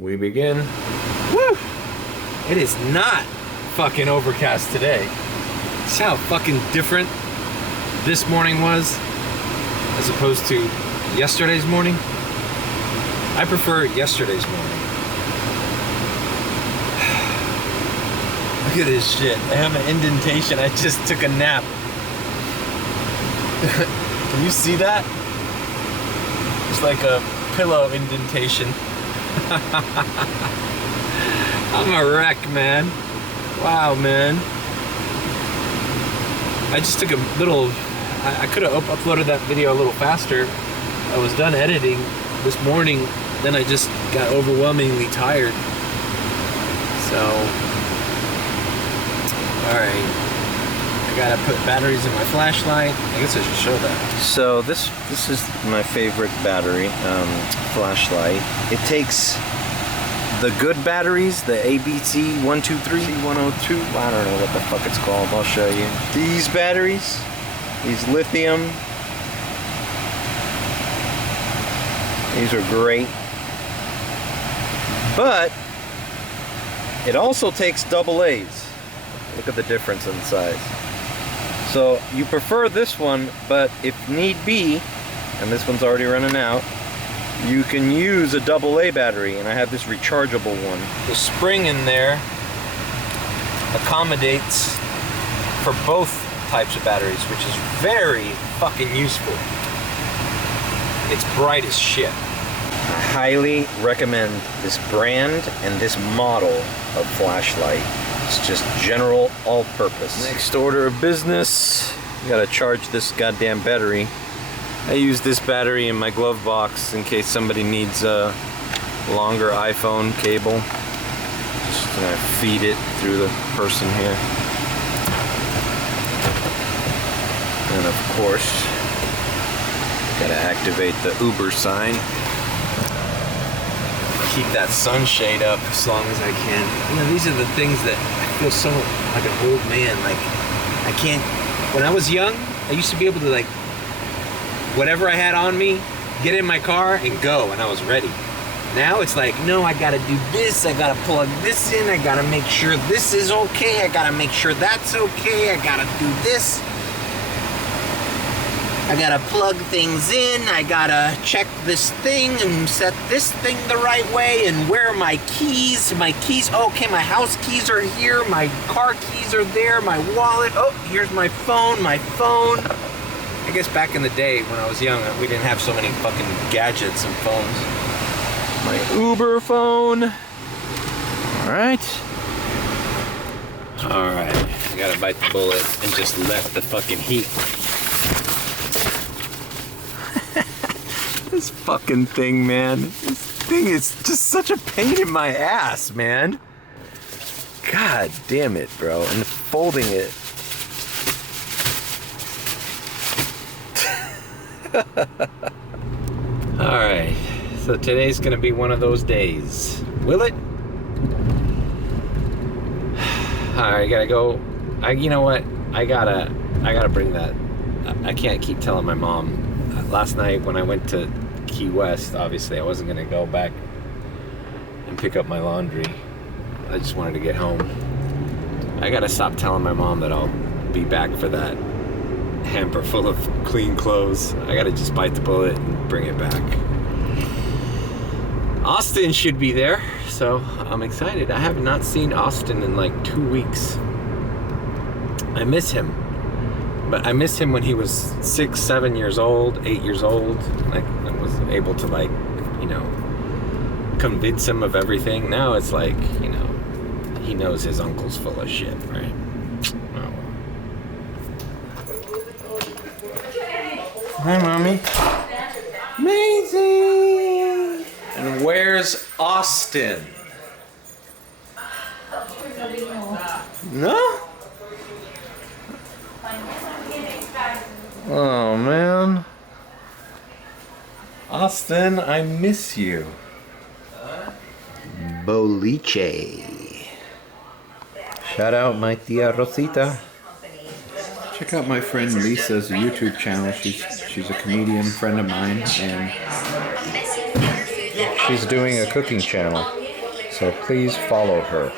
we begin. Woo! It is not fucking overcast today. See how fucking different this morning was as opposed to yesterday's morning? I prefer yesterday's morning. Look at this shit. I have an indentation. I just took a nap. Can you see that? It's like a pillow indentation. I'm a wreck, man. Wow, man. I just took a little... I could have uploaded that video a little faster. I was done editing this morning, then I just got overwhelmingly tired. So... Alright. I gotta put batteries in my flashlight. I guess I should show that. So this is my favorite battery, flashlight. It takes the good batteries, the ABC 123, C102, I don't know what the fuck it's called, I'll show you. These batteries, these lithium, these are great. But it also takes AA's. Look at the difference in size. So you prefer this one, but if need be, and this one's already running out, you can use a AA battery, and I have this rechargeable one. The spring in there accommodates for both types of batteries, which is very fucking useful. It's bright as shit. I highly recommend this brand and this model of flashlight. It's just general all-purpose. Next order of business, you gotta charge this goddamn battery. I use this battery in my glove box in case somebody needs a longer iPhone cable. Just gonna feed it through the person here. And of course, gotta activate the Uber sign. Keep that sunshade up as long as I can. You know, these are the things that I feel so like an old man. Like, I can't... When I was young, I used to be able to, like, whatever I had on me, get in my car and go, and I was ready. Now it's like, no, I gotta do this, I gotta plug this in, I gotta make sure this is okay, I gotta make sure that's okay, I gotta do this. I gotta plug things in, I gotta check this thing and set this thing the right way, and where are my keys? My keys, okay, my house keys are here, my car keys are there, my wallet, oh, here's my phone. I guess back in the day when I was young, we didn't have so many fucking gadgets and phones. My Uber phone. Alright. Alright, I gotta bite the bullet and just let the fucking heat. This fucking thing, man. This thing is just such a pain in my ass, man. God damn it, bro. And folding it. Alright. So today's gonna be one of those days. Will it? Alright, gotta go. You know what? I gotta bring that. I can't keep telling my mom. Last night when I went to Key West, obviously I wasn't gonna go back and pick up my laundry. I just wanted to get home. I gotta stop telling my mom that I'll be back for that hamper full of clean clothes. I gotta just bite the bullet and bring it back. Austin should be there, so I'm excited. I have not seen Austin in like 2 weeks. I miss him. But I miss him when he was 6, 7 years old, 8 years old. Like, I was able to, like, you know, convince him of everything. Now it's like, you know, he knows his uncle's full of shit, right? Oh, well. Hi, Mommy. Amazing! And where's Austin? No? Oh, man. Austin, I miss you. Boliche. Shout out my tia Rosita. Check out my friend Lisa's YouTube channel. She's a comedian friend of mine, and She's doing a cooking channel. So please follow her.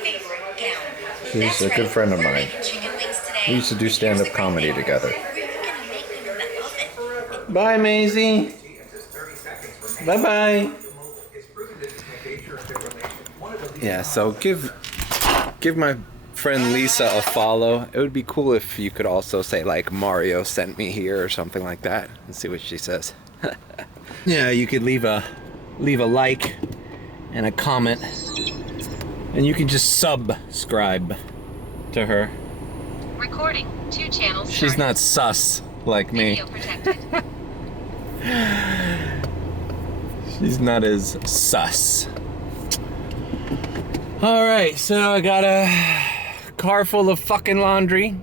She's a good friend of mine. We used to do stand-up comedy together. Bye, Maisie. Bye-bye. Yeah, so give my friend Lisa a follow. It would be cool if you could also say like Mario sent me here or something like that and see what she says. Yeah, you could leave a like and a comment, and you can just subscribe to her. Recording 2 channels. She's not sus like me. Video protected. She's not as sus. Alright, so I got a car full of fucking laundry.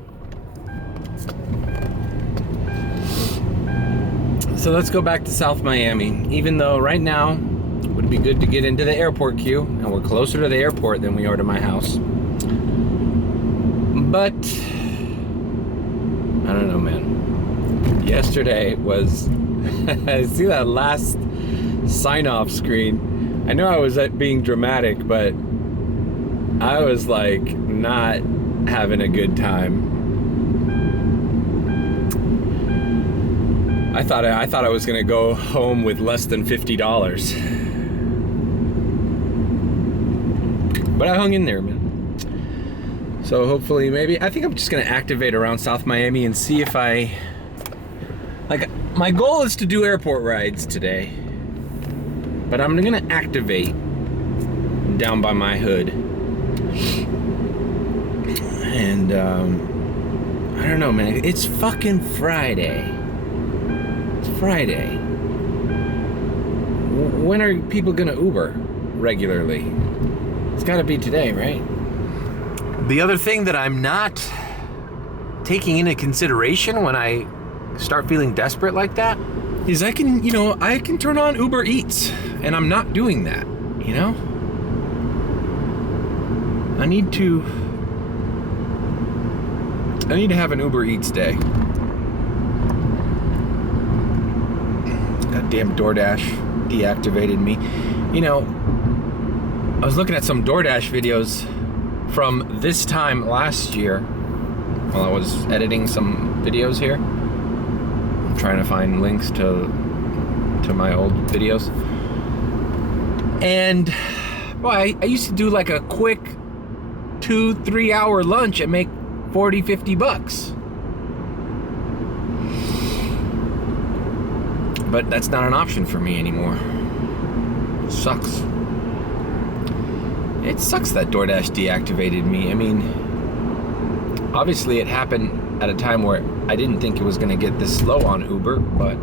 So let's go back to South Miami. Even though right now it would be good to get into the airport queue, and we're closer to the airport than we are to my house. But I don't know, man. Yesterday was I see that last sign-off screen. I know I was being dramatic, but I was like not having a good time. I thought I was gonna go home with less than $50, but I hung in there, man. So hopefully, maybe I think I'm just gonna activate around South Miami and see if my goal is to do airport rides today, but I'm gonna activate down by my hood. And I don't know, man. It's fucking Friday. It's Friday. When are people gonna Uber regularly? It's gotta be today, right? The other thing that I'm not taking into consideration when I start feeling desperate like that is I can turn on Uber Eats, and I'm not doing that, you know? I need to have an Uber Eats day. Goddamn DoorDash deactivated me. You know, I was looking at some DoorDash videos from this time last year while I was editing some videos here. I'm trying to find links to my old videos. And boy, I used to do like a quick 2-3 hour lunch and make $40-50. But that's not an option for me anymore. It sucks. It sucks that DoorDash deactivated me. I mean, obviously it happened at a time where I didn't think it was going to get this slow on Uber, but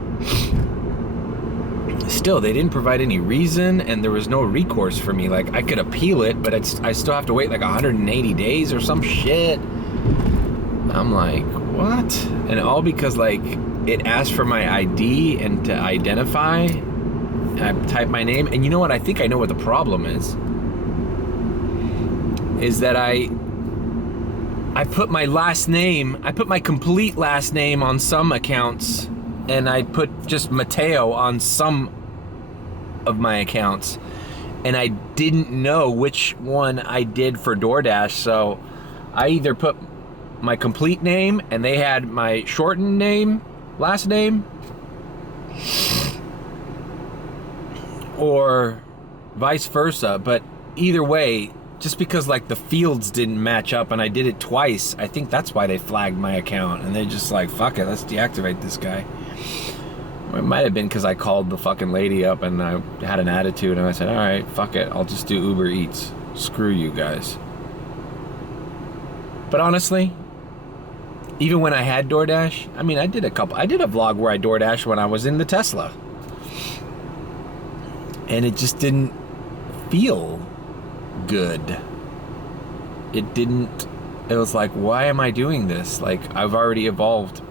still, they didn't provide any reason, and there was no recourse for me. Like, I could appeal it, but I still have to wait like 180 days or some shit. I'm like, what? And all because like it asked for my ID and to identify. I type my name, and you know what? I think I know what the problem is that I put my last name, I put my complete last name on some accounts, and I put just Mateo on some of my accounts, and I didn't know which one I did for DoorDash, so I either put my complete name and they had my shortened name, last name, or vice versa. But either way, just because like the fields didn't match up and I did it twice, I think that's why they flagged my account, and they just like, fuck it, let's deactivate this guy. It might have been because I called the fucking lady up and I had an attitude, and I said, all right, fuck it, I'll just do Uber Eats. Screw you guys. But honestly, even when I had DoorDash, I mean, I did a vlog where I DoorDashed when I was in the Tesla. And it just didn't feel good. It was like, why am I doing this? Like, I've already evolved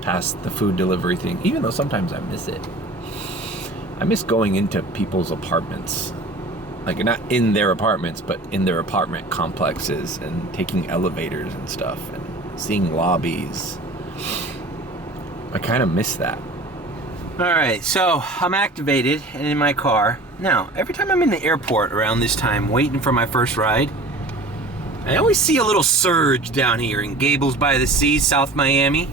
past the food delivery thing, even though sometimes I miss it. I miss going into people's apartments. Like, not in their apartments, but in their apartment complexes, and taking elevators and stuff, and seeing lobbies. I kind of miss that. Alright, so I'm activated and in my car. Now, every time I'm in the airport around this time waiting for my first ride, I always see a little surge down here in Gables by the Sea, South Miami.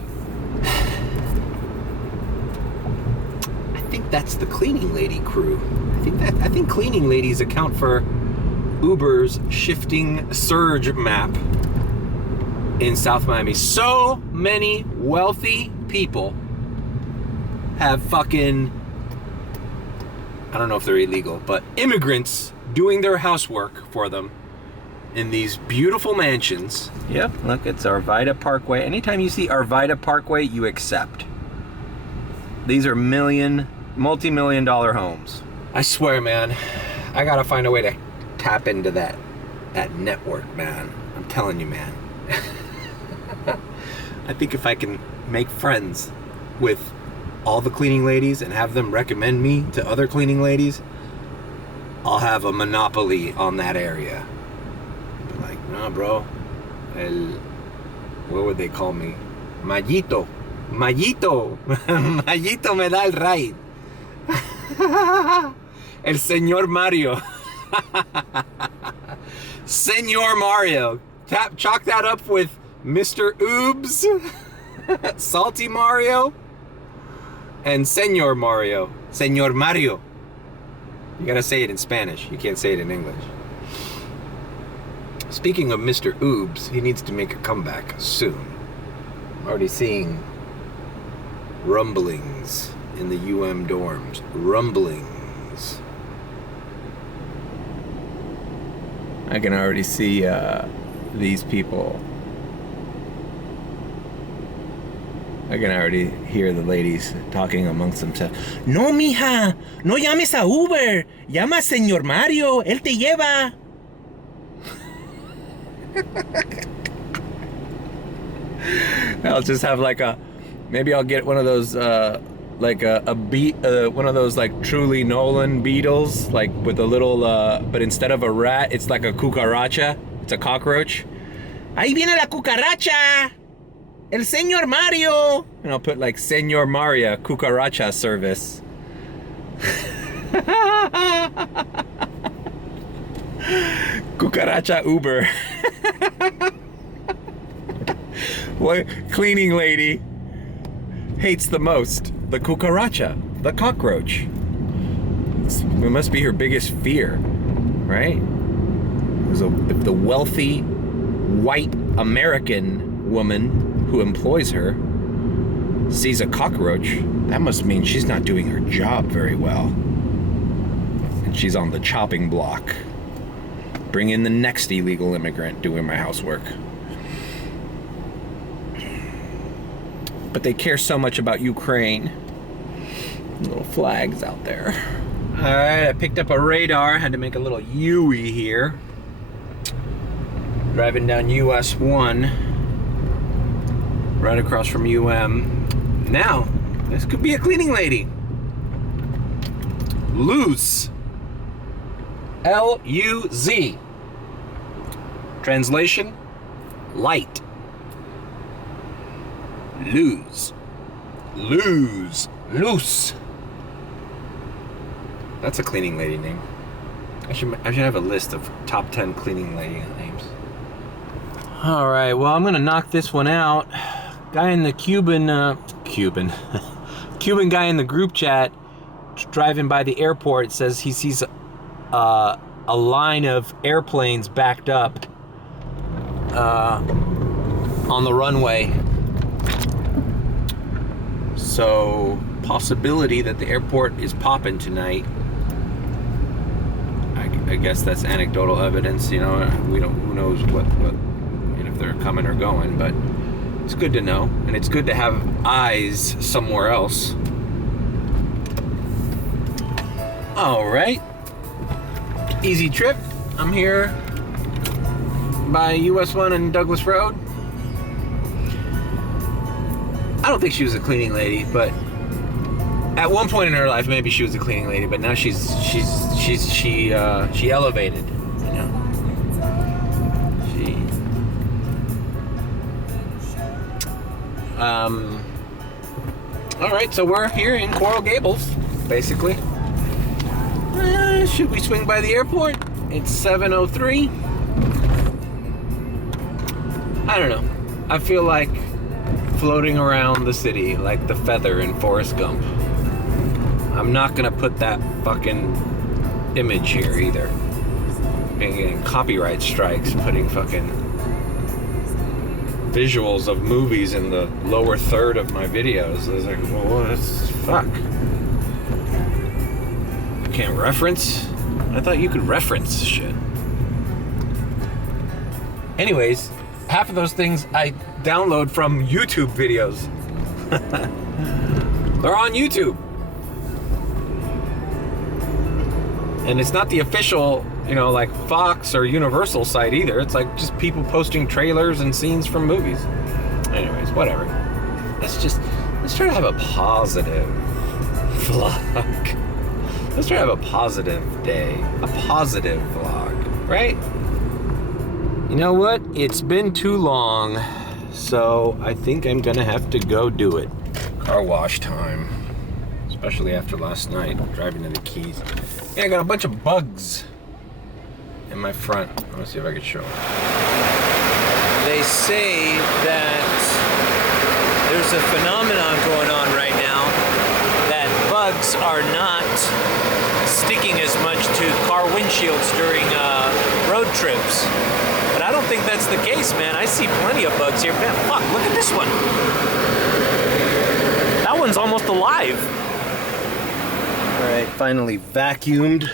I think that's the cleaning lady crew. I think cleaning ladies account for Uber's shifting surge map in South Miami. So many wealthy people have fucking, I don't know if they're illegal, but immigrants doing their housework for them in these beautiful mansions. Yep, look, it's Arvida Parkway. Anytime you see Arvida Parkway, you accept. These are multi-million dollar homes. I swear, man, I gotta find a way to tap into that network, man. I'm telling you, man. I think if I can make friends with all the cleaning ladies and have them recommend me to other cleaning ladies, I'll have a monopoly on that area. Like, nah, bro. What would they call me? Mayito. Mayito. Mayito me da el ride. El Señor Mario. Señor Mario. Chalk that up with Mr. Oobs, Salty Mario, and Señor Mario. Señor Mario. You gotta say it in Spanish. You can't say it in English. Speaking of Mr. Oobs, he needs to make a comeback soon. I'm already seeing rumblings in the UM dorms. Rumblings. I can already see these people. I can already hear the ladies talking amongst themselves. No, mija, no llames a Uber. Llama a Señor Mario. Él te lleva. I'll just have like maybe I'll get one of those like a beat, one of those like truly Nolan beetles, like with a little but instead of a rat, it's like a cucaracha. It's a cockroach. Ahí viene la cucaracha. El Señor Mario. And I'll put like Señor Mario cucaracha service. Cucaracha Uber. What cleaning lady hates the most? The cucaracha, the cockroach. It must be her biggest fear, right? If the wealthy white American woman who employs her sees a cockroach, that must mean she's not doing her job very well. And she's on the chopping block. Bring in the next illegal immigrant doing my housework. But they care so much about Ukraine. Little flags out there. Alright, I picked up a radar. Had to make a little U-ey here. Driving down US 1. Right across from UM. Now, this could be a cleaning lady. Luz. L-U-Z. Translation, light. Luz. Luz. Luz. That's a cleaning lady name. I should have a list of top 10 cleaning lady names. All right, well, I'm gonna knock this one out. Guy in the Cuban guy in the group chat driving by the airport says he sees a line of airplanes backed up on the runway. So, possibility that the airport is popping tonight. I guess that's anecdotal evidence, you know. Who knows what and if they're coming or going, but it's good to know, and it's good to have eyes somewhere else. All right, easy trip. I'm here by US 1 and Douglas Road. I don't think she was a cleaning lady, but at one point in her life, maybe she was a cleaning lady. But now she elevated, you know. All right, so we're here in Coral Gables, basically. Should we swing by the airport? It's 7:03. I don't know. I feel like floating around the city like the feather in Forrest Gump. I'm not gonna put that fucking image here either. I'm getting copyright strikes putting fucking visuals of movies in the lower third of my videos. I was like, well, what's fuck? I can't reference? I thought you could reference shit. Anyways, half of those things I download from YouTube videos. They're on YouTube. And it's not the official, you know, like Fox or Universal site either. It's like just people posting trailers and scenes from movies. Anyways, whatever. Let's try to have a positive vlog. Let's try to have a positive day. A positive vlog, right? You know what? It's been too long, so I think I'm gonna have to go do it. Car wash time. Especially after last night, driving to the Keys. Yeah, I got a bunch of bugs in my front. Let's see if I can show them. They say that there's a phenomenon going on right now that bugs are not sticking as much to car windshields during road trips. But I don't think that's the case, man. I see plenty of bugs here. Man, fuck, look at this one. That one's almost alive. All right, finally vacuumed.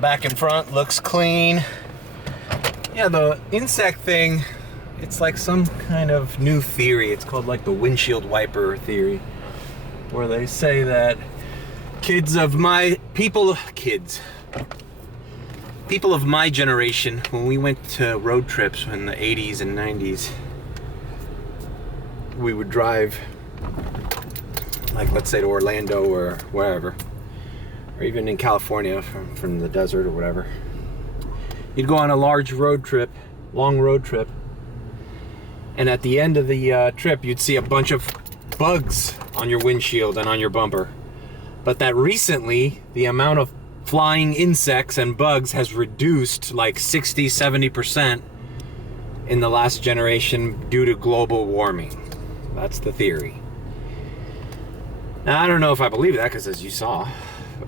Back in front looks clean. Yeah, the insect thing, it's like some kind of new theory. It's called like the windshield wiper theory, where they say that people of my generation, when we went to road trips in the 80s and 90s, we would drive, like let's say to Orlando or wherever, or even in California from the desert or whatever. You'd go on a long road trip, and at the end of the trip, you'd see a bunch of bugs on your windshield and on your bumper. But that recently, the amount of flying insects and bugs has reduced like 60-70% in the last generation due to global warming. That's the theory. Now, I don't know if I believe that, because as you saw,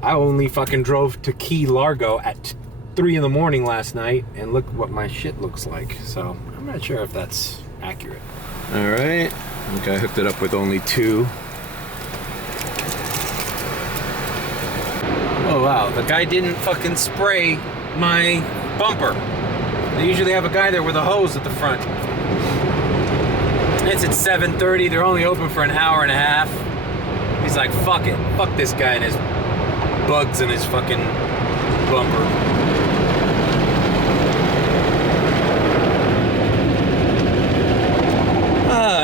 I only fucking drove to Key Largo at 3 in the morning last night, and look what my shit looks like. So I'm not sure if that's accurate. All right, I think I hooked it up with only 2. Oh wow, the guy didn't fucking spray my bumper. They usually have a guy there with a hose at the front. It's at 7:30, they're only open for an hour and a half. He's like, fuck it, fuck this guy and his bugs in his fucking bumper.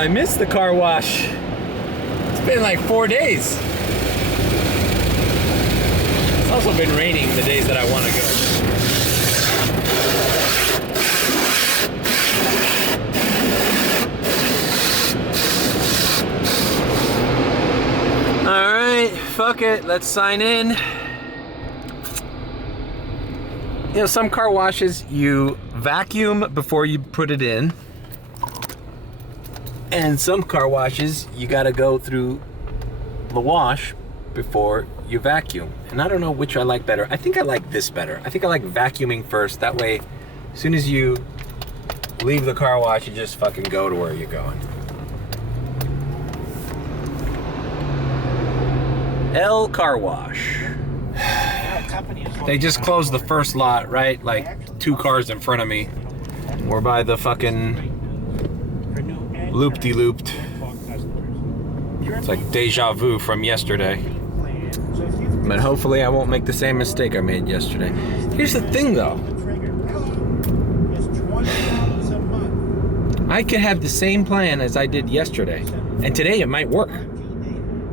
I missed the car wash. It's been like 4 days. It's also been raining the days that I want to go. Alright, fuck it, let's sign in. You know, some car washes you vacuum before you put it in. And some car washes, you gotta go through the wash before you vacuum. And I don't know which I like better. I think I like this better. I think I like vacuuming first. That way, as soon as you leave the car wash, you just fucking go to where you're going. L Car Wash. They just closed the first lot, right? Like 2 cars in front of me. We're by the fucking loop-de-looped. It's like deja vu from yesterday. But hopefully I won't make the same mistake I made yesterday. Here's the thing though. I could have the same plan as I did yesterday. And today it might work.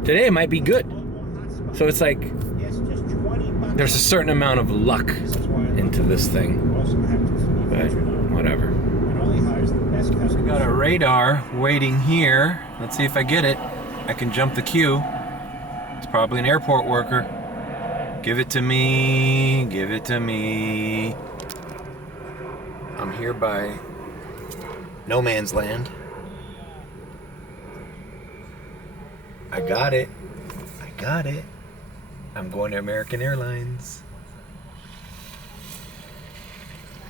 Today it might be good. So it's like, there's a certain amount of luck into this thing. But whatever. I got a radar waiting here. Let's see if I get it. I can jump the queue. It's probably an airport worker. Give it to me. Give it to me. I'm here by no man's land. I got it. I got it. I'm going to American Airlines.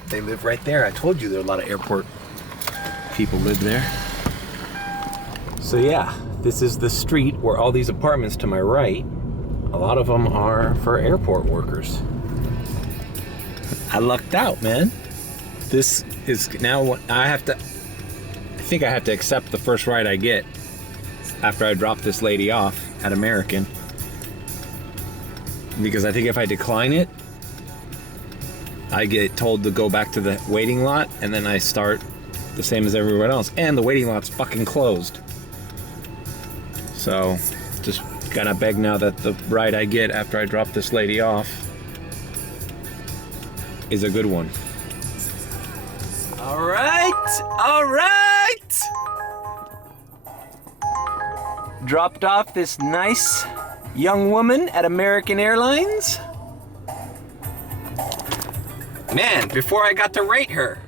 They live right there. I told you there are a lot of airport people live there. So yeah, this is the street where all these apartments to my right, a lot of them are for airport workers. I lucked out, man. This is now what I think I have to accept the first ride I get after I drop this lady off at American. Because I think if I decline it, I get told to go back to the waiting lot, and then I start the same as everyone else. And the waiting lot's fucking closed. So, just gotta beg now that the ride I get after I drop this lady off is a good one. All right. Dropped off this nice young woman at American Airlines. Man, before I got to rate her,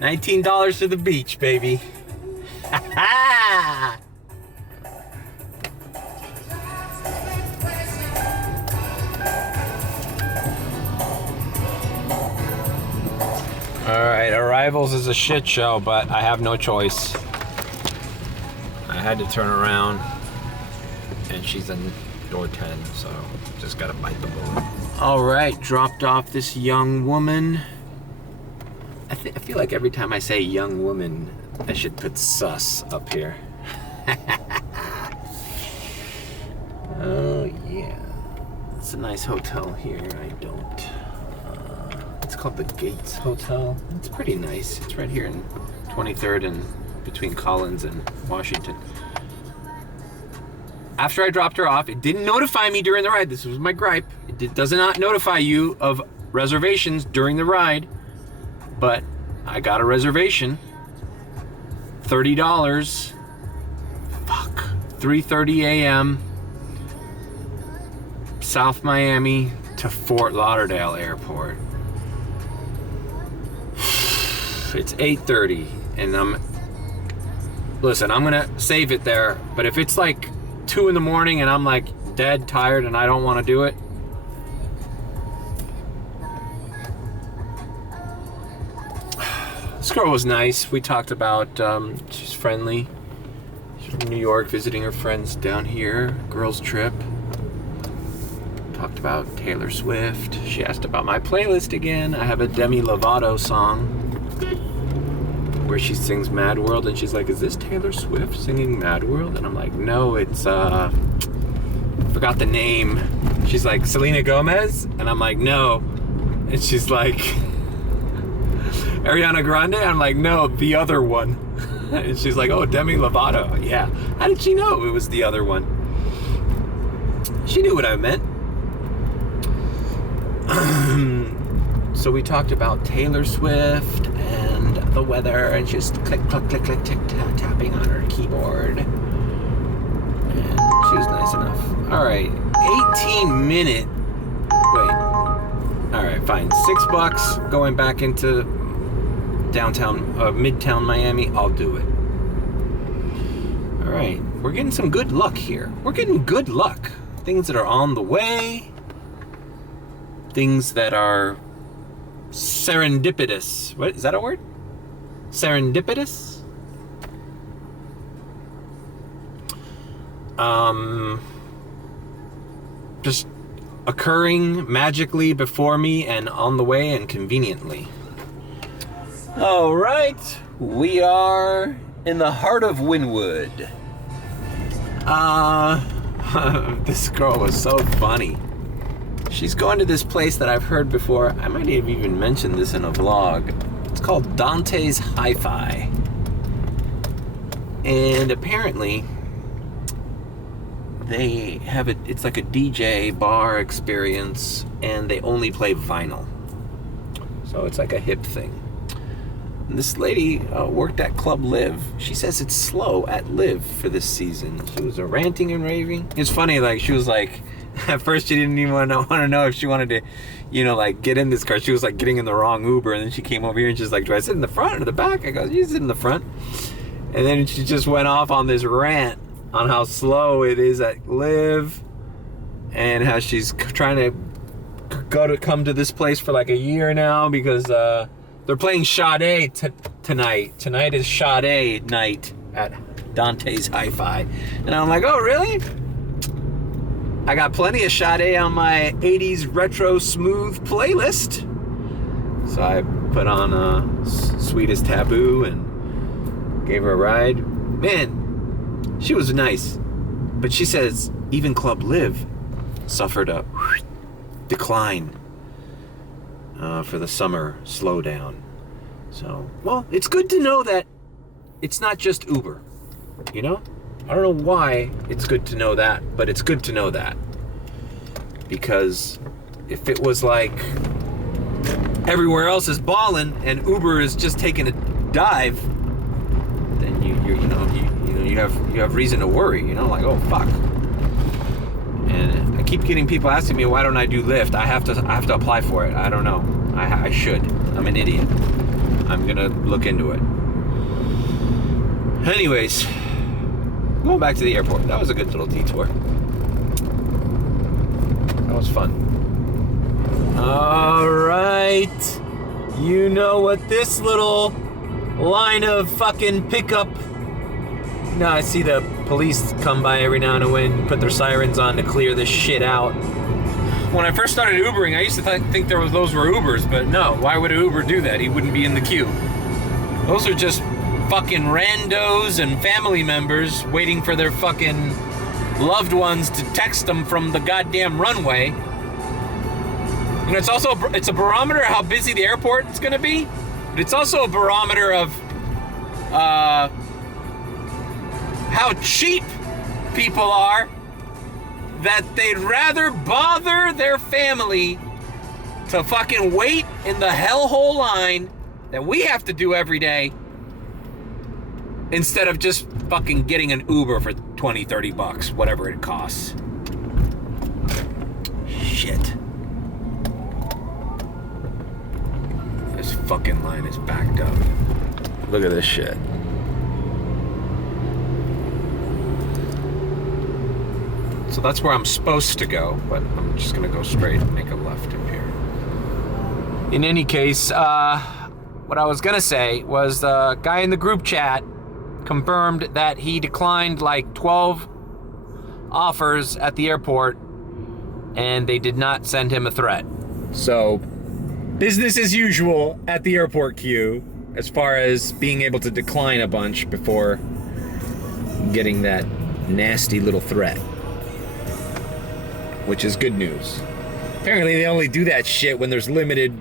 $19 to the beach, baby. Ha ha! Alright, arrivals is a shit show, but I have no choice. I had to turn around, and she's in door 10, so just gotta bite the bullet. Alright, dropped off this young woman. I feel like every time I say young woman, I should put sus up here. Oh yeah. It's a nice hotel here, I don't. It's called the Gates Hotel. It's pretty nice. It's right here in 23rd and between Collins and Washington. After I dropped her off, it didn't notify me during the ride. This was my gripe. It does not notify you of reservations during the ride, but I got a reservation. $30. Fuck. 3:30 a.m. South Miami to Fort Lauderdale Airport. It's 8:30, and listen, I'm gonna save it there, but if it's like 2 in the morning and I'm like dead tired and I don't want to do it, this girl was nice. We talked about, she's friendly. She's from New York, visiting her friends down here, girls trip. Talked about Taylor Swift. She asked about my playlist again. I have a Demi Lovato song where she sings Mad World, and she's like, is this Taylor Swift singing Mad World? And I'm like, no, it's forgot the name. She's like, Selena Gomez? And I'm like, no. And she's like, Ariana Grande? I'm like, no, the other one. And she's like, oh, Demi Lovato. Yeah. How did she know it was the other one? She knew what I meant. So we talked about Taylor Swift and the weather, and just click, click, click, click, tick, tapping on her keyboard. And she was nice enough. All right, 18-minute. Wait. All right, fine. $6 going back into downtown, midtown Miami. I'll do it. All right, we're getting some good luck here. We're getting good luck. Things that are on the way. Things that are serendipitous. What is that a word? Serendipitous? Just occurring magically before me and on the way and conveniently. All right, we are in the heart of Wynwood. This girl was so funny. She's going to this place that I've heard before. I might have even mentioned this in a vlog. It's called Dante's Hi-Fi. And apparently, they have it's like a DJ bar experience, and they only play vinyl. So it's like a hip thing. And this lady worked at Club Live. She says it's slow at Live for this season. She was ranting and raving. It's funny, like, she was like, at first she didn't even want to know if she wanted to, you know, like, get in this car. She was like getting in the wrong Uber, and then she came over here and she's like, do I sit in the front or the back? I go, you sit in the front. And then she just went off on this rant on how slow it is at Live, and how she's trying to come to this place for like a year now because they're playing Sade tonight. Tonight is Sade night at Dante's Hi-Fi. And I'm like, oh, really? I got plenty of Sade on my 80s retro smooth playlist. So I put on Sweetest Taboo and gave her a ride. Man, she was nice. But she says even Club Live suffered a decline for the summer slowdown. So, well, it's good to know that it's not just Uber, you know? I don't know why it's good to know that, but it's good to know that. Because if it was like everywhere else is balling and Uber is just taking a dive, then you have reason to worry, you know, like, oh fuck. And I keep getting people asking me, why don't I do Lyft? I have to apply for it. I don't know. I should. I'm an idiot. I'm gonna look into it. Anyways, going back to the airport. That was a good little detour. That was fun. All right. You know what this little line of fucking pickup. No, I see the police come by every now and then, put their sirens on to clear this shit out. When I first started Ubering, I used to think those were Ubers, but no, why would an Uber do that? He wouldn't be in the queue. Those are just fucking randos and family members waiting for their fucking loved ones to text them from the goddamn runway. You know, it's a barometer of how busy the airport is gonna be, but it's also a barometer of how cheap people are, that they'd rather bother their family to fucking wait in the hellhole line that we have to do every day instead of just fucking getting an Uber for 20, 30 bucks, whatever it costs. Shit. This fucking line is backed up. Look at this shit. So that's where I'm supposed to go, but I'm just gonna go straight and make a left in here. In any case, what I was gonna say was the guy in the group chat confirmed that he declined like 12 offers at the airport and they did not send him a threat. So, business as usual at the airport queue as far as being able to decline a bunch before getting that nasty little threat. Which is good news. Apparently they only do that shit when there's limited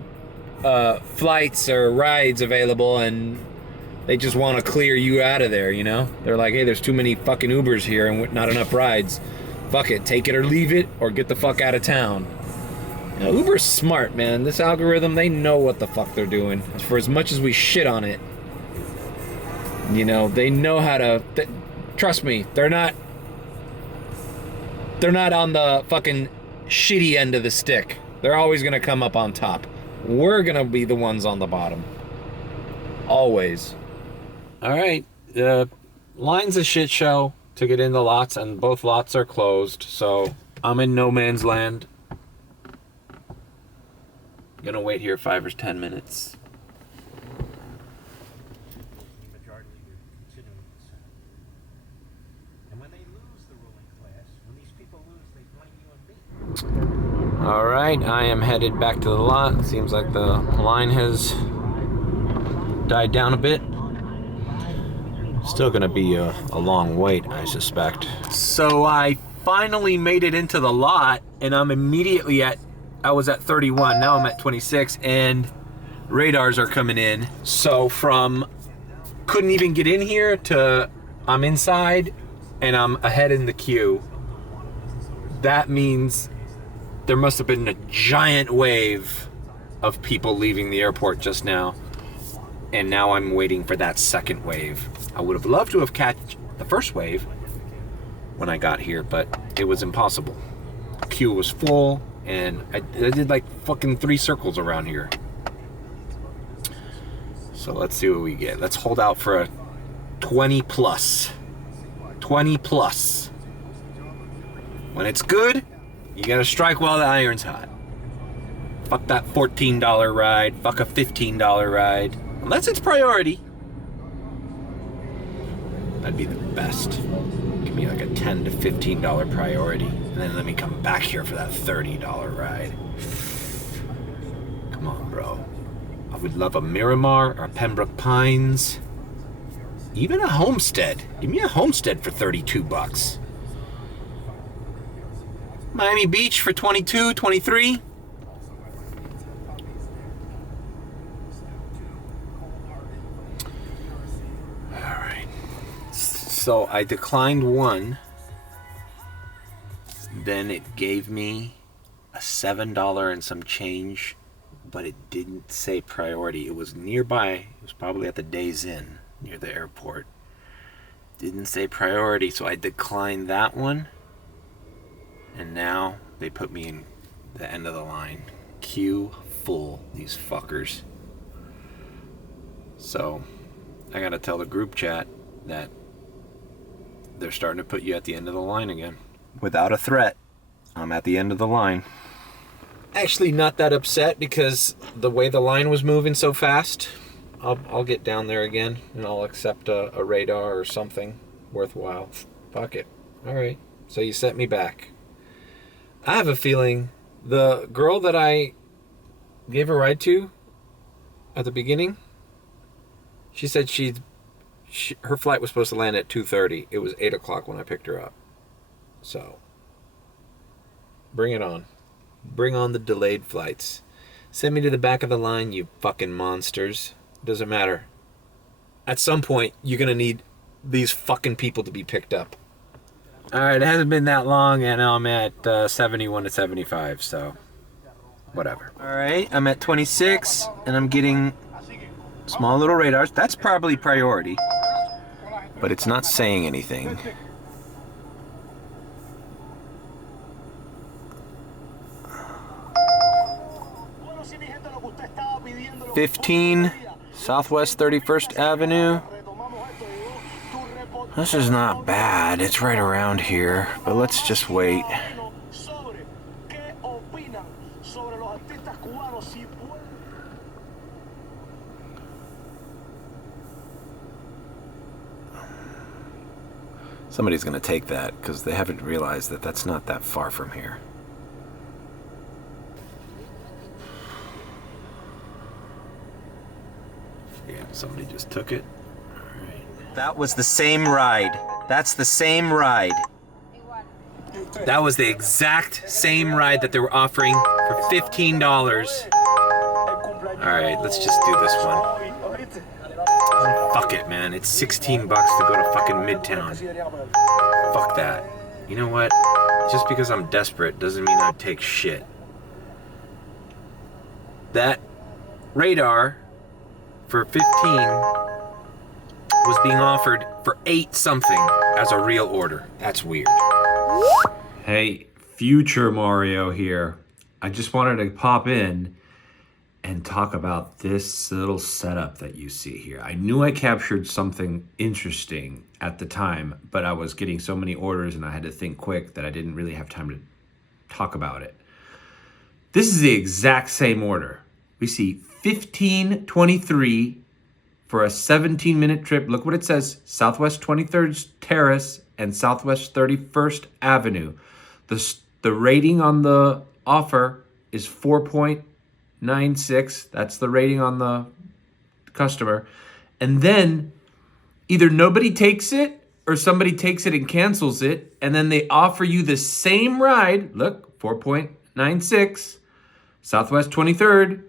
flights or rides available and they just want to clear you out of there, you know? They're like, hey, there's too many fucking Ubers here and not enough rides. Fuck it, take it or leave it or get the fuck out of town. You know, Uber's smart, man. This algorithm, they know what the fuck they're doing. For as much as we shit on it, you know, they know how to... trust me, they're not on the fucking shitty end of the stick. They're always gonna come up on top. We're gonna be the ones on the bottom. Always. All right, the line's a shit show to get in the lots, and both lots are closed, so I'm in no man's land. Gonna wait here 5 or 10 minutes. All right, I am headed back to the lot. Seems like the line has died down a bit. Still gonna be a long wait, I suspect. So I finally made it into the lot, and I'm immediately I was at 31, now I'm at 26, and radars are coming in. So from couldn't even get in here to I'm inside, and I'm ahead in the queue. That means there must have been a giant wave of people leaving the airport just now. And now I'm waiting for that second wave. I would have loved to have catch the first wave when I got here, but it was impossible. Queue was full, and I did like fucking 3 circles around here. So let's see what we get. Let's hold out for a 20 plus. 20 plus. When it's good, you gotta strike while the iron's hot. Fuck that $14 ride. Fuck a $15 ride. Unless it's priority. That'd be the best. Give me like a $10 to $15 priority. And then let me come back here for that $30 ride. Come on, bro. I would love a Miramar or a Pembroke Pines. Even a Homestead. Give me a Homestead for 32 bucks. Miami Beach for 22, 23. So I declined one, then it gave me a $7 and some change, but it didn't say priority. It was nearby. It was probably at the Days Inn near the airport. Didn't say priority, so I declined that one. And now they put me in the end of the line. Queue full, these fuckers. So I gotta tell the group chat that they're starting to put you at the end of the line again. Without a threat, I'm at the end of the line. Actually, not that upset because the way the line was moving so fast, I'll get down there again and I'll accept a radar or something worthwhile. Fuck it. All right. So you set me back. I have a feeling the girl that I gave a ride to at the beginning, she said her flight was supposed to land at 2:30. It was 8 o'clock when I picked her up. So, bring it on. Bring on the delayed flights. Send me to the back of the line, you fucking monsters. Doesn't matter. At some point, you're going to need these fucking people to be picked up. Alright, it hasn't been that long, and I'm at 71 to 75, so whatever. Alright, I'm at 26, and I'm getting small little radars. That's probably priority, but it's not saying anything. $15 Southwest 31st Avenue. This is not bad. It's right around here, but let's just wait. Somebody's going to take that because they haven't realized that that's not that far from here. Yeah, somebody just took it. All right. That was the same ride. That's the same ride. That was the exact same ride that they were offering for $15. All right, let's just do this one. Fuck it, man. It's 16 bucks to go to fucking Midtown. Fuck that. You know what? Just because I'm desperate doesn't mean I take shit. That radar for 15 was being offered for 8 something as a real order. That's weird. Hey, future Mario here. I just wanted to pop in and talk about this little setup that you see here. I knew I captured something interesting at the time, but I was getting so many orders and I had to think quick that I didn't really have time to talk about it. This is the exact same order. We see 1523 for a 17-minute trip. Look what it says, Southwest 23rd Terrace and Southwest 31st Avenue. The rating on the offer is 4.96. That's the rating on the customer. And then either nobody takes it or somebody takes it and cancels it, and then they offer you the same ride. Look, 4.96, Southwest 23rd,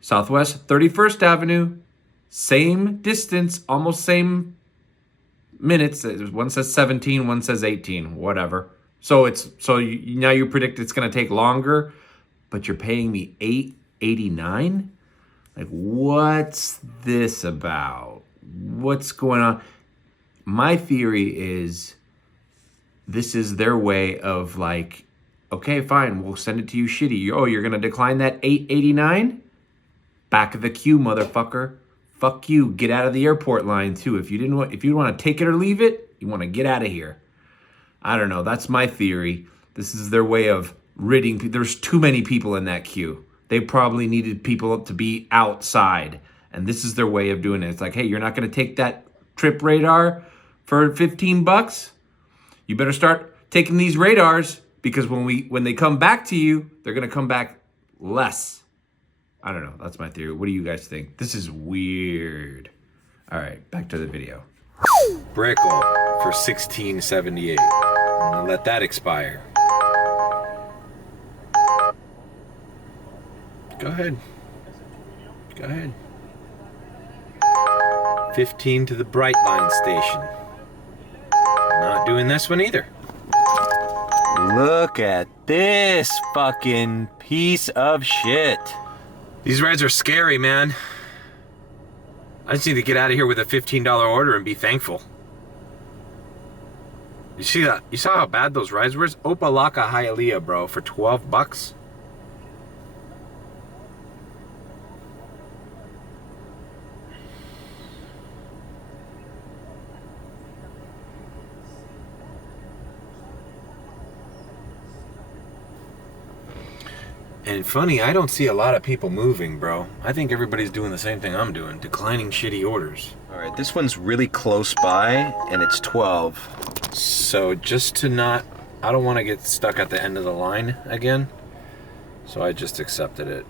Southwest 31st Avenue, same distance, almost same minutes. One says 17, one says 18, whatever. So now you predict it's going to take longer, but you're paying me $8.89. Like, what's this about? What's going on? My theory is this is their way of like, okay, fine, we'll send it to you shitty. Oh, you're gonna decline that $8.89? Back of the queue, motherfucker. Fuck you. Get out of the airport line too. If you want to take it or leave it, you want to get out of here. I don't know. That's my theory. This is their way of ridding. There's too many people in that queue. They probably needed people to be outside, and this is their way of doing it. It's like, hey, you're not gonna take that trip radar for $15? You better start taking these radars, because when they come back to you, they're gonna come back less. I don't know. That's my theory. What do you guys think? This is weird. All right, back to the video. Brickle for $16.78. I'm gonna let that expire. Go ahead. Go ahead. 15 to the Bright Line station. Not doing this one either. Look at this fucking piece of shit. These rides are scary, man. I just need to get out of here with a $15 order and be thankful. You see that? You saw how bad those rides were? Opalaka Hialeah, bro, for $12. And funny, I don't see a lot of people moving, bro. I think everybody's doing the same thing I'm doing, declining shitty orders. All right, this one's really close by, and it's 12. So just to not, I don't want to get stuck at the end of the line again. So I just accepted it.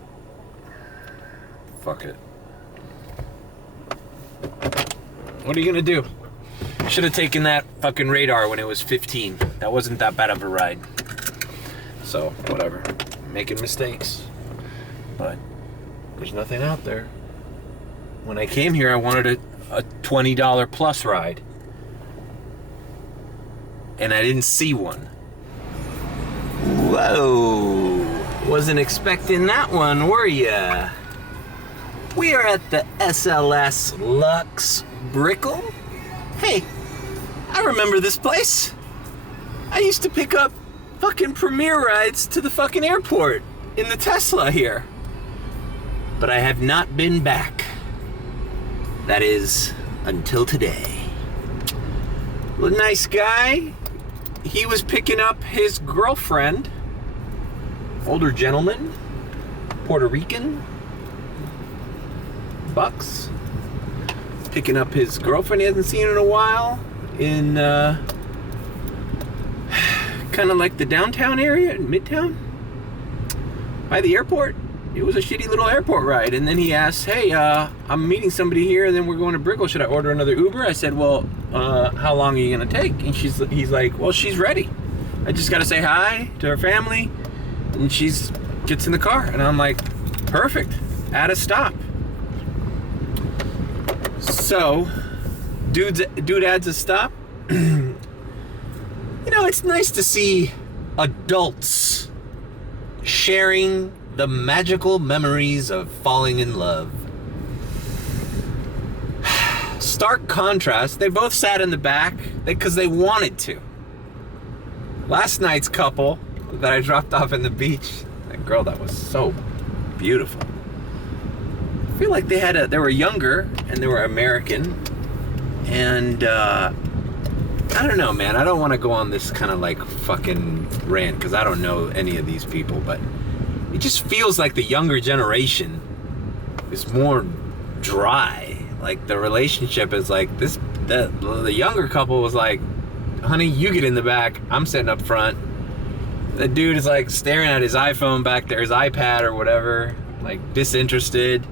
Fuck it. What are you gonna do? Should have taken that fucking radar when it was 15. That wasn't that bad of a ride. So, whatever. Making mistakes, but there's nothing out there. When I came here, I wanted a $20 plus ride, and I didn't see one. Whoa, wasn't expecting that one, were ya? We are at the SLS Lux Brickle. Hey, I remember this place. I used to pick up fucking Premier rides to the fucking airport in the Tesla here. But I have not been back. That is, until today. Well, nice guy. He was picking up his girlfriend, older gentleman, Puerto Rican, bucks. Picking up his girlfriend he hasn't seen in a while in kind of like the downtown area in Midtown by the airport. It was a shitty little airport ride, and then he asked, hey, I'm meeting somebody here and then we're going to Brickell, should I order another Uber? I said, well, how long are you gonna take? And he's like, well, she's ready, I just gotta say hi to her family, and she's gets in the car. And I'm like, perfect, at a stop. So dude adds a stop. You know, it's nice to see adults sharing the magical memories of falling in love. Stark contrast, they both sat in the back because they wanted to. Last night's couple that I dropped off in the beach, that girl that was so beautiful. I feel like they were younger and they were American, and I don't know, man. I don't want to go on this kind of like fucking rant because I don't know any of these people, but it just feels like the younger generation is more dry. Like the relationship is like this. The younger couple was like, "Honey, you get in the back. I'm sitting up front." The dude is like staring at his iPhone back there, his iPad or whatever, like disinterested.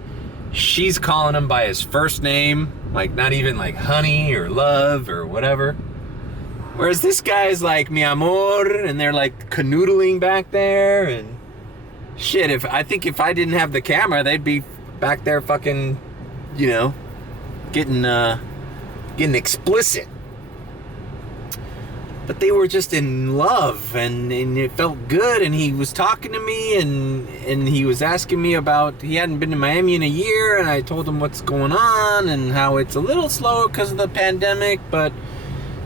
She's calling him by his first name, like not even like honey or love or whatever. Whereas this guy's like, mi amor, and they're like canoodling back there, and shit, if I didn't have the camera, they'd be back there fucking, you know, getting explicit. but they were just in love, and it felt good, and he was talking to me, and he was asking me about, he hadn't been to Miami in a year, and I told him what's going on and how it's a little slow because of the pandemic, but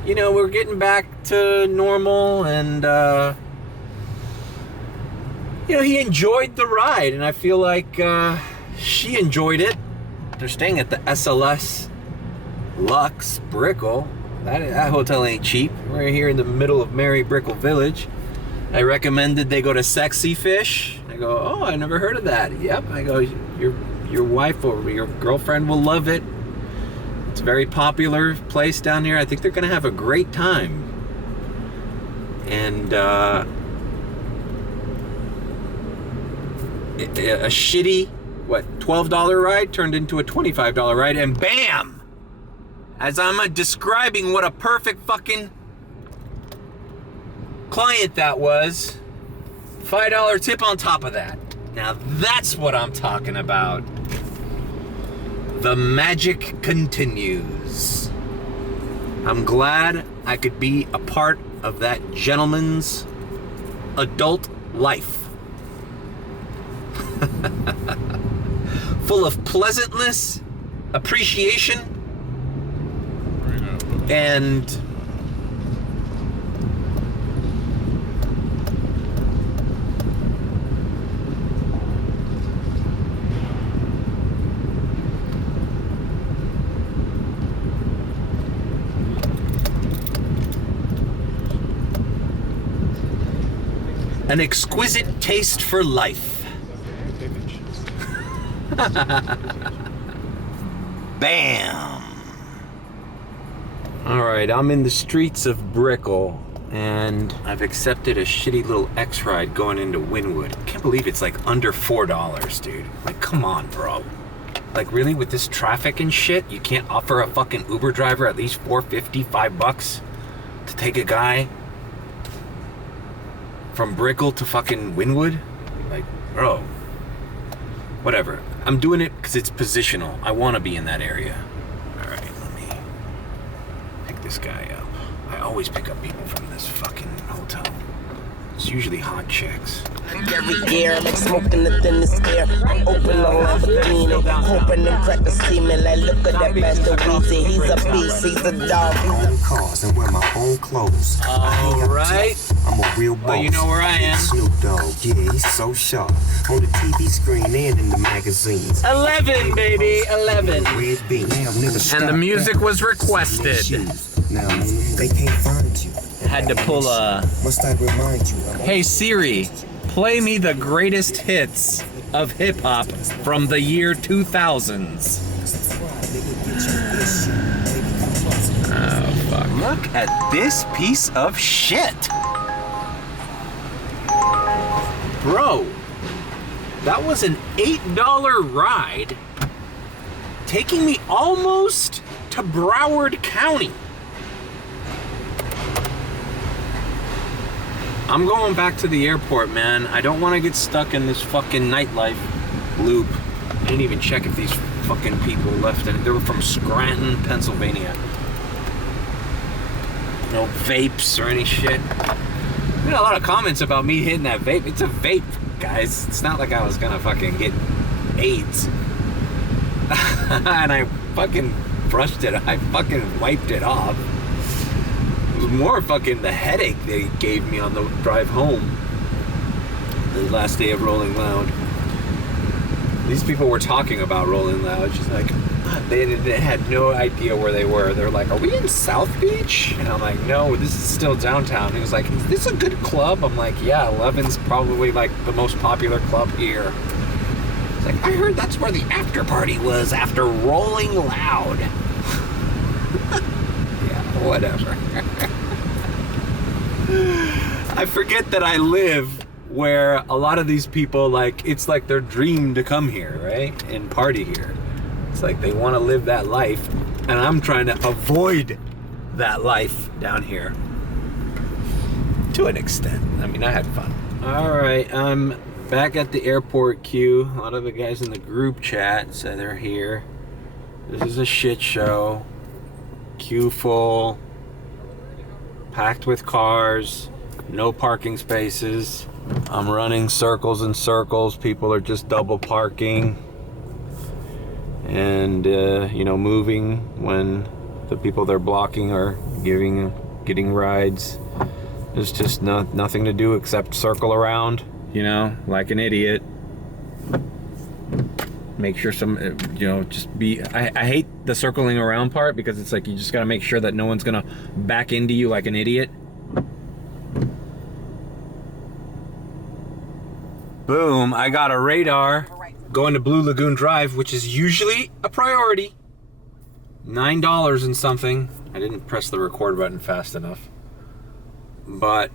you know, we're getting back to normal, and you know, he enjoyed the ride, and I feel like she enjoyed it. They're staying at the SLS Lux Brickell. That hotel ain't cheap. We're here in the middle of Mary Brickell Village. I recommended they go to Sexy Fish. I go, oh, I never heard of that. Yep. I go, your wife or your girlfriend will love it. It's a very popular place down here. I think they're gonna have a great time. And a shitty, $12 ride turned into a $25 ride, and bam! As I'm describing what a perfect fucking client that was, $5 tip on top of that. Now that's what I'm talking about. The magic continues. I'm glad I could be a part of that gentleman's adult life. Full of pleasantness, appreciation, and an exquisite taste for life. Bam! Alright, I'm in the streets of Brickell, and I've accepted a shitty little X-Ride going into Wynwood. Can't believe it's like under $4, dude. Like, come on, bro. Like, really, with this traffic and shit, you can't offer a fucking Uber driver at least $4.50, $5 to take a guy from Brickell to fucking Wynwood? Like, bro. Whatever. I'm doing it because it's positional. I want to be in that area. Alright, let me pick this guy up. I always pick up people from this fucking hotel. It's usually hot chicks. Every year I'm like smoking the thinnest air. I'm open on Lamborghini, hoping them crackers see me. Like, look at that bastard Weezy. He's a beast, he's a dog. Own cars and wear my own clothes. Alright. I'm a real boss. Well, you know where I am. Snoop Dogg, yeah, he's so sharp. On the TV screen and in the magazines. 11, baby, 11. Red beam. Now, nigga, And the music was requested. Now, they can't find you. Had to pull a, Must I remind you? hey Siri, play me the greatest hits of hip hop from the year 2000s. Oh, fuck. Look at this piece of shit. Bro, that was an $8 ride taking me almost to Broward County. I'm going back to the airport, man. I don't want to get stuck in this fucking nightlife loop. I didn't even check if these fucking people left. And they were from Scranton, Pennsylvania. No vapes or any shit. I got a lot of comments about me hitting that vape. It's a vape, guys. It's not like I was gonna fucking get AIDS. And I fucking brushed it. I fucking wiped it off. It was more fucking the headache they gave me on the drive home. The last day of Rolling Loud. These people were talking about Rolling Loud. Just like, they had no idea where they were. They're like, are we in South Beach? And I'm like, no, this is still downtown. He was like, is this a good club? I'm like, yeah, 11's probably like the most popular club here. It's like, I heard that's where the after party was after Rolling Loud. Yeah, whatever. I forget that I live where a lot of these people, like, it's like their dream to come here, right? And party here. It's like they want to live that life, and I'm trying to avoid that life down here. To an extent. I mean, I had fun. Alright, I'm back at the airport queue. A lot of the guys in the group chat said they're here. This is a shit show. Queue full. packed with cars, no parking spaces. I'm running circles and circles. People are just double parking and, moving when the people they're blocking are getting rides. There's just nothing to do except circle around, like an idiot. Make sure just be... I hate the circling around part because it's like you just gotta make sure that no one's gonna back into you like an idiot. Boom, I got a radar going to Blue Lagoon Drive, which is usually a priority. $9 and something. I didn't press the record button fast enough. But,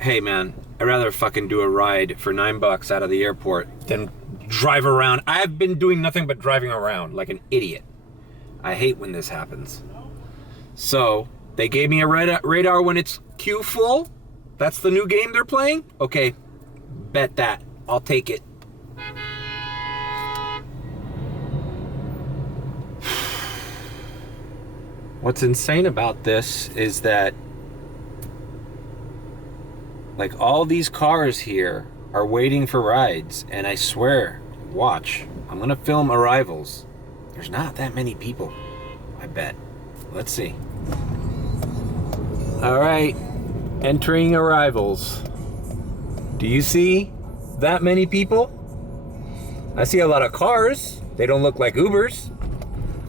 hey man, I'd rather fucking do a ride for $9 out of the airport than drive around. I've been doing nothing but driving around like an idiot. I hate when this happens. So, they gave me a radar when it's queue full. That's the new game they're playing? Okay, bet that. I'll take it. What's insane about this is that like all these cars here are waiting for rides, and I swear, watch, I'm gonna film arrivals. There's not that many people, I bet. Let's see. All right, entering arrivals. Do you see that many people? I see a lot of cars. They don't look like Ubers.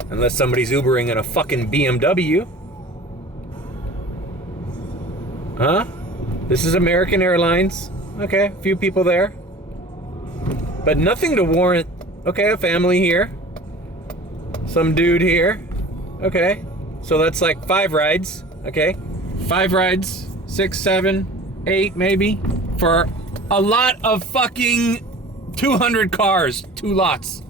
Unless somebody's Ubering in a fucking BMW. Huh? This is American Airlines. Okay, a few people there. But nothing to warrant... Okay, a family here. Some dude here. Okay. So that's like 5 rides. Okay. 5 rides. 6, 7, 8 maybe. For a lot of fucking 200 cars. 2 lots.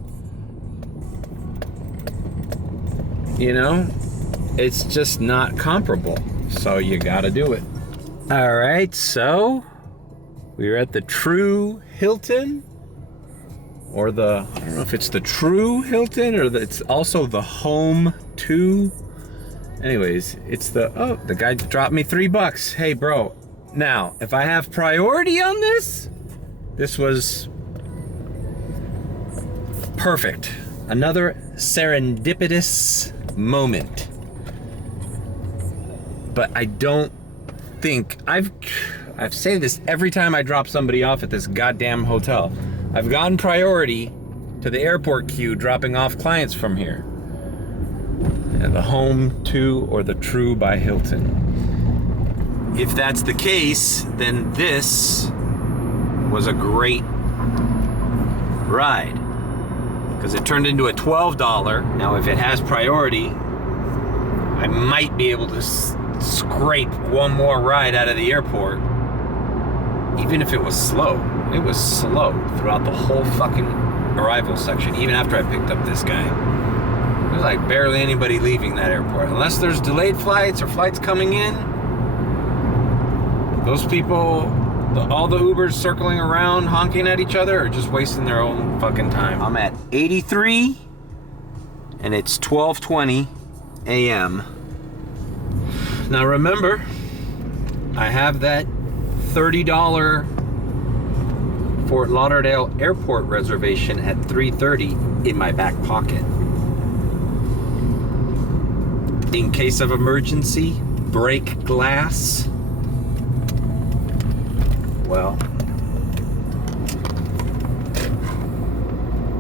It's just not comparable. So you gotta do it. All right, so we're at the True Hilton, or I don't know if it's the True Hilton or it's also the Home 2. Anyways, it's the guy dropped me $3. Hey, bro. Now, if I have priority on this was perfect. Another serendipitous moment. But I don't think I've said this every time I drop somebody off at this goddamn hotel. I've gotten priority to the airport queue dropping off clients from here. And the Home 2 or the True by Hilton. If that's the case, then this was a great ride. Because it turned into a $12. Now if it has priority, I might be able to scrape one more ride out of the airport. Even if it was slow. It was slow throughout the whole fucking arrival section, even after I picked up this guy. There's like barely anybody leaving that airport. Unless there's delayed flights or flights coming in. Those people, all the Ubers circling around, honking at each other, are just wasting their own fucking time. I'm at 83, and it's 12:20 a.m. Now remember, I have that $30 Fort Lauderdale Airport reservation at 3:30 in my back pocket. In case of emergency, break glass. Well,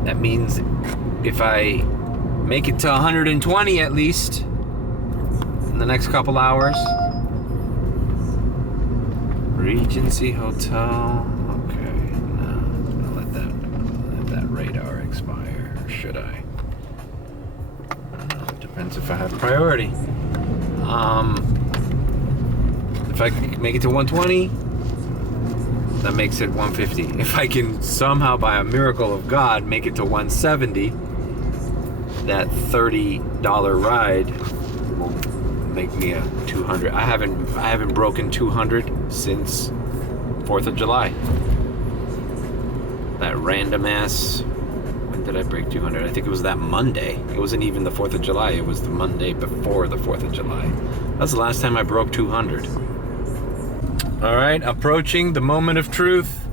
that means if I make it to 120 at least in the next couple hours. Regency Hotel. Okay, no, I'll let that radar expire. Or should I? I don't know. It depends if I have priority. If I make it to 120. That makes it 150. If I can somehow, by a miracle of God, make it to 170, that $30 ride will make me a 200. I haven't broken 200 since 4th of July. That random ass. When did I break 200? I think it was that Monday. It wasn't even the 4th of July. It was the Monday before the 4th of July. That's the last time I broke 200. All right, approaching the moment of truth.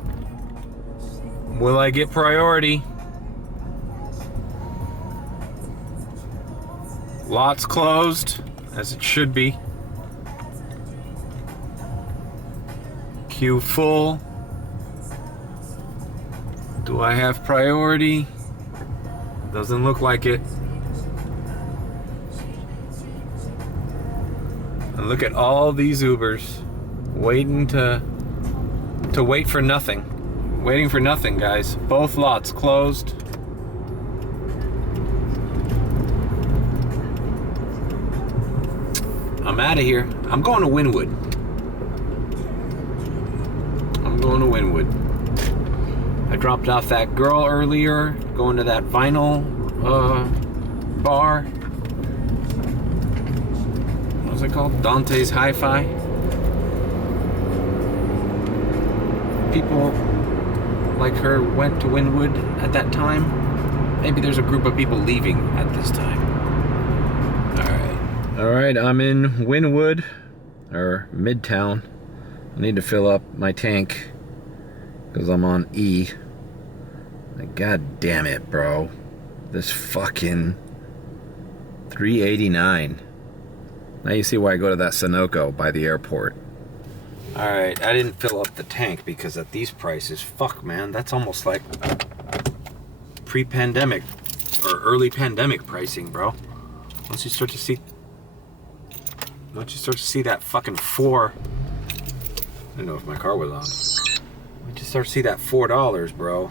Will I get priority? Lots closed, as it should be. Queue full. Do I have priority? Doesn't look like it. And look at all these Ubers waiting to wait for nothing. Waiting for nothing, guys. Both lots closed. I'm out of here. I'm going to Wynwood. I'm going to Wynwood. I dropped off that girl earlier, going to that vinyl bar. What was it called? Dante's Hi-Fi. People like her went to Wynwood at that time. Maybe there's a group of people leaving at this time. All right, I'm in Wynwood, or Midtown. I need to fill up my tank because I'm on E. Like, God damn it, bro. This fucking 389. Now you see why I go to that Sunoco by the airport. All right, I didn't fill up the tank because at these prices, fuck, man, that's almost like pre-pandemic or early pandemic pricing, bro. Once you start to see that fucking $4, I don't know if my car was on. Once you start to see that $4, bro,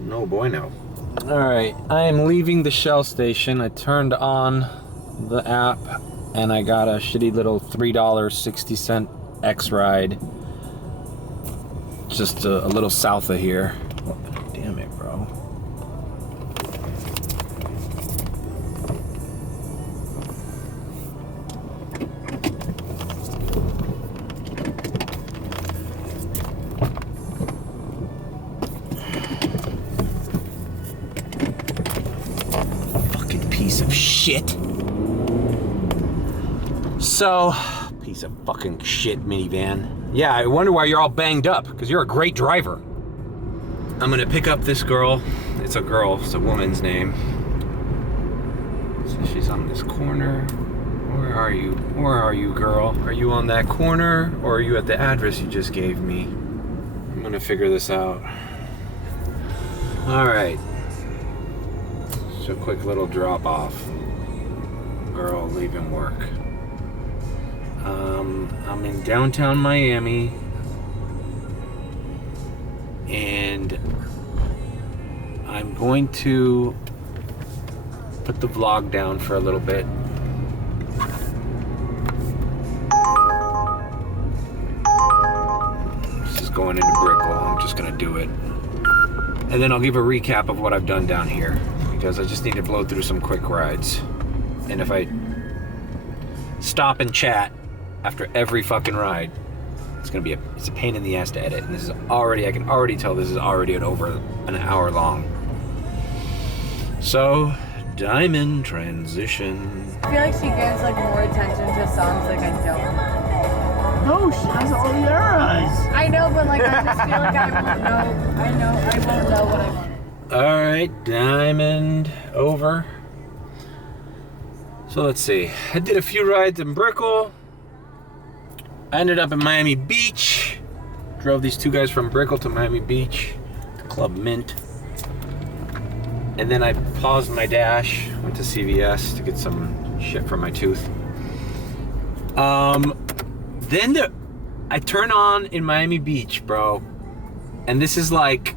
no bueno. All right, I am leaving the Shell station. I turned on the app and I got a shitty little $3.60 X-Ride just a little south of here. Oh, damn it, bro. Fucking piece of shit. So, piece of fucking shit minivan. Yeah, I wonder why you're all banged up, because you're a great driver. I'm gonna pick up this girl. It's a girl, it's a woman's name. So she's on this corner. Where are you? Where are you, girl? Are you on that corner, or are you at the address you just gave me? I'm gonna figure this out. All right. Just a quick little drop off. Girl leaving work. I'm in downtown Miami, and I'm going to put the vlog down for a little bit. This is going into Brickell. I'm just gonna do it, and then I'll give a recap of what I've done down here, because I just need to blow through some quick rides. And if I stop and chat after every fucking ride, it's a pain in the ass to edit. And this is already, I can already tell this is already over an hour long. So, Diamond transition. I feel like she gives like more attention to songs like I don't. No, she has all your eyes. I know, but like I just feel like I won't know. I won't know what I want. Alright, Diamond over. So let's see. I did a few rides in Brickell. I ended up in Miami Beach. Drove these two guys from Brickell to Miami Beach, to Club Mint. And then I paused my dash, went to CVS to get some shit for my tooth. Then I turn on in Miami Beach, bro. And this is like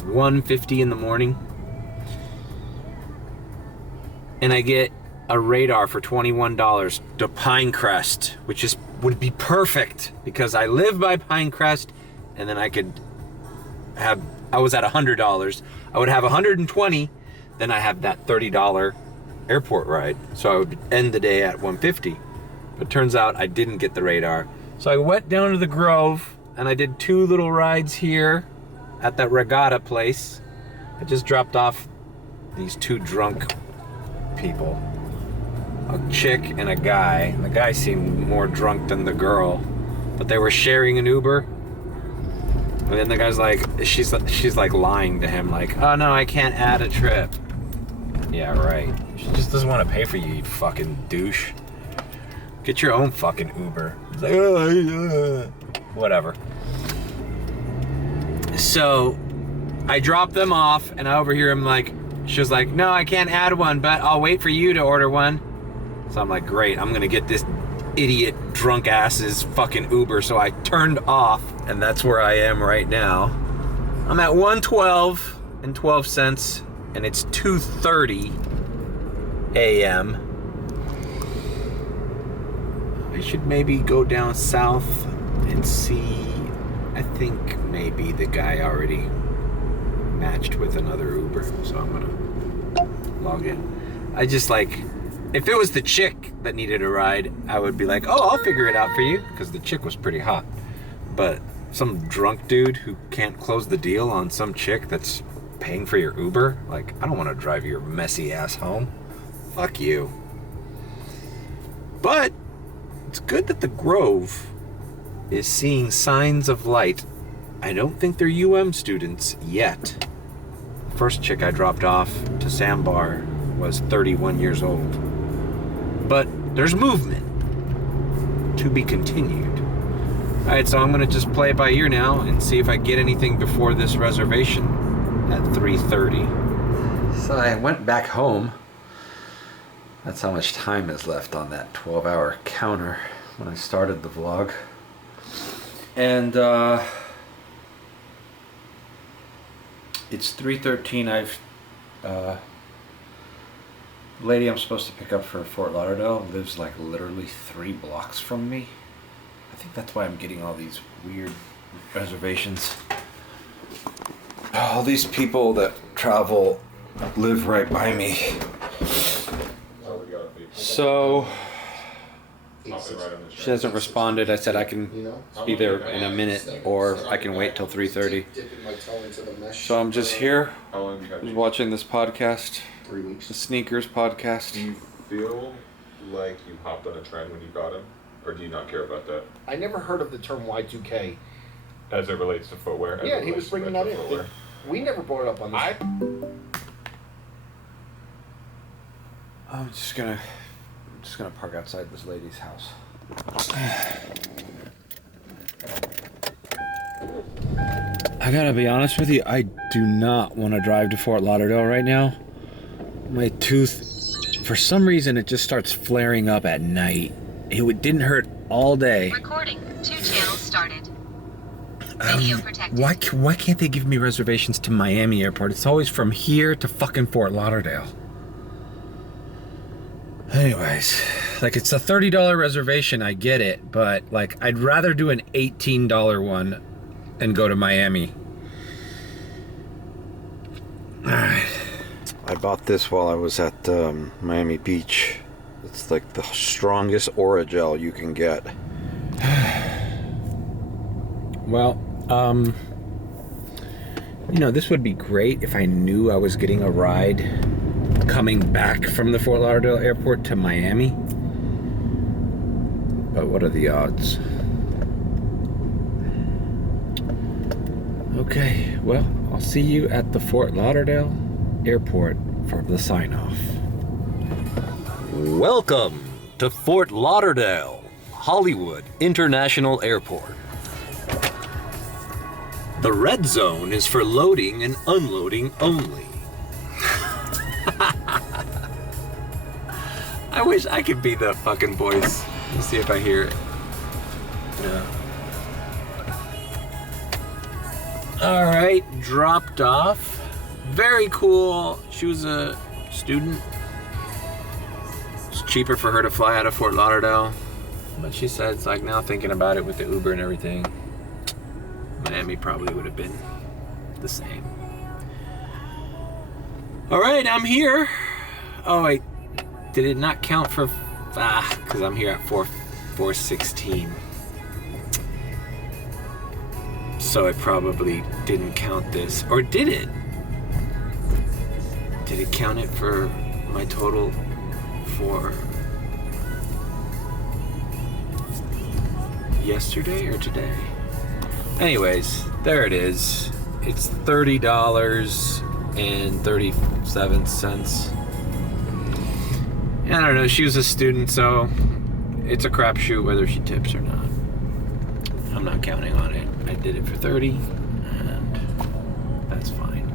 1:50 in the morning. And I get a radar for $21 to Pinecrest, which would be perfect because I live by Pinecrest, and then I was at $100. I would have $120, then I have that $30 airport ride. So I would end the day at $150. But turns out I didn't get the radar. So I went down to the Grove and I did 2 little rides here at that Regatta place. I just dropped off these 2 drunk people, a chick and a guy. The guy seemed more drunk than the girl. but they were sharing an Uber. And then the guy's like, she's like lying to him, like, oh no, I can't add a trip. Yeah, right. She just doesn't want to pay for you, you fucking douche. Get your own fucking Uber. It's like, whatever. So I drop them off, and I overhear him like, she was like, no, I can't add one, but I'll wait for you to order one. So I'm like, great, I'm gonna get this idiot drunk ass's fucking Uber. So I turned off, and that's where I am right now. I'm at 1:12.12, and it's 2:30 a.m. I should maybe go down south and see. I think maybe the guy already matched with another Uber, so I'm gonna log in. I just like, if it was the chick that needed a ride, I would be like, oh, I'll figure it out for you, because the chick was pretty hot. But some drunk dude who can't close the deal on some chick that's paying for your Uber, like, I don't want to drive your messy ass home. Fuck you. But it's good that the Grove is seeing signs of light. I don't think they're UM students yet. The first chick I dropped off to Sandbar was 31 years old. But there's movement to be continued. All right, so I'm gonna just play it by ear now and see if I get anything before this reservation at 3:30. So I went back home. That's how much time is left on that 12-hour counter when I started the vlog. And it's 3:13. I've lady I'm supposed to pick up for Fort Lauderdale lives like literally 3 blocks from me. I think that's why I'm getting all these weird reservations. All these people that travel live right by me. So she hasn't responded. I said I can be there in a minute, or I can wait till 3:30. So I'm just here, watching this podcast, the Sneakers podcast. Do you feel like you hopped on a trend when you got him, or do you not care about that? I never heard of the term Y2K. As it relates to footwear? Yeah, he was bringing that in. We never brought it up on this. I'm just gonna park outside this lady's house. I gotta be honest with you, I do not want to drive to Fort Lauderdale right now. My tooth, for some reason, it just starts flaring up at night. It didn't hurt all day. Recording. 2 channels started. Video protected. Why can't they give me reservations to Miami Airport? It's always from here to fucking Fort Lauderdale. Anyways, like, it's a $30 reservation, I get it, but like, I'd rather do an $18 one and go to Miami. Alright. I bought this while I was at Miami Beach. It's like the strongest Orajel you can get. Well, you know, this would be great if I knew I was getting a ride coming back from the Fort Lauderdale airport to Miami. But what are the odds? Okay, well, I'll see you at the Fort Lauderdale airport for the sign-off. Welcome to Fort Lauderdale, Hollywood International Airport. The red zone is for loading and unloading only. I wish I could be the fucking voice. Let's see if I hear it. Yeah. Alright, dropped off. Very cool. She was a student. It's cheaper for her to fly out of Fort Lauderdale. But she said, it's like, now thinking about it with the Uber and everything, Miami probably would have been the same. Alright, I'm here. Oh wait, did it not count for, because I'm here at 4:16. So it probably didn't count this, or did it? Did it count it for my total for, yesterday or today. Anyways, there it is. It's $30.37. I don't know, she was a student, so it's a crapshoot whether she tips or not. I'm not counting on it. I did it for 30, and that's fine.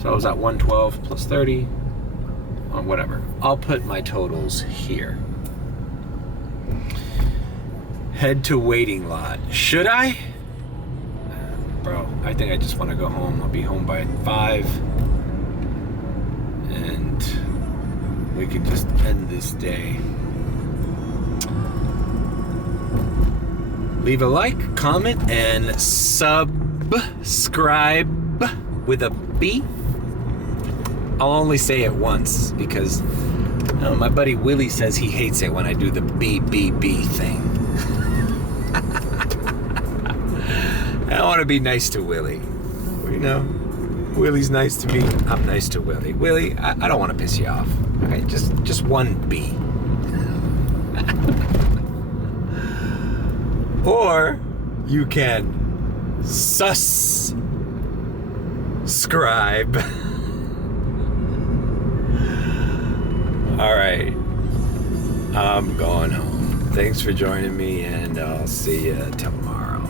So I was at 112 plus 30, or whatever. I'll put my totals here. Head to waiting lot. Should I? Bro, I think I just want to go home. I'll be home by 5. And we could just end this day. Leave a like, comment, and subscribe with a B. I'll only say it once because my buddy Willie says he hates it when I do the B thing. I want to be nice to Willie. You know, Willie's nice to me. I'm nice to Willie. Willie, I don't want to piss you off. Okay, just one B. Or you can subscribe. All right, I'm going home. Thanks for joining me, and I'll see you tomorrow.